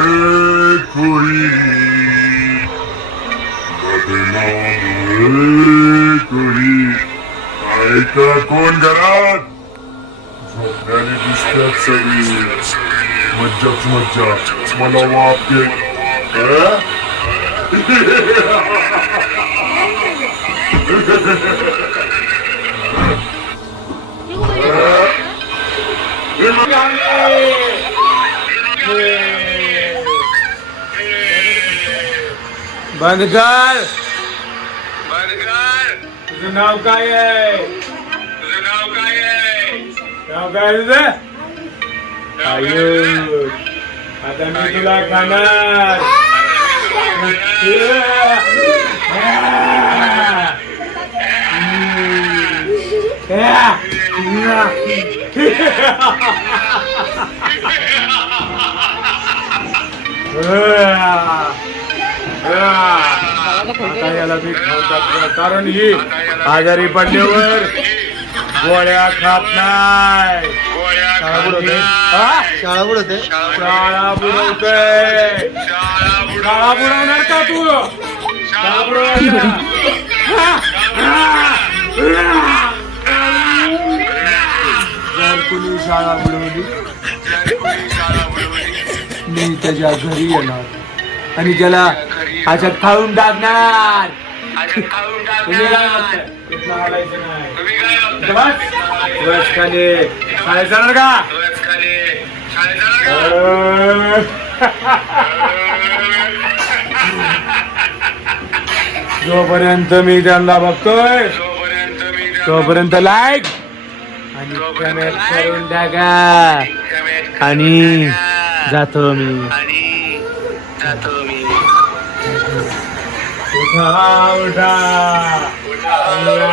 कोई बदनाम कोई ऐका कोण घरात झोपण्याने दिसतात सगळी मज्जाच मज्जा मला वाप दे बंद कर तुझं नाव काय आहे नाव काय तुझं आयुष आता मी तुला खाणार आता याला मी खाऊ कारण ही आजारी पडल्यावर गोळ्या खात नाही शाळा बुडवते शाळा बुडवते शाळा बुडवणार का तू शाळा बुडवणार जर कुणी शाळा बुडवली मी त्याच्या घरी येणार आणि त्याला अशात खाऊन टाकणार तुम्ही काय वाटतं? इथनं हालायचं नाही. बस खाली. शाळेत जाणार का जोपर्यंत मी त्यांना बघतोय तोपर्यंत लाईक आणि कमेंट करून टाका आणि जातो मी उठा उठा आलोय.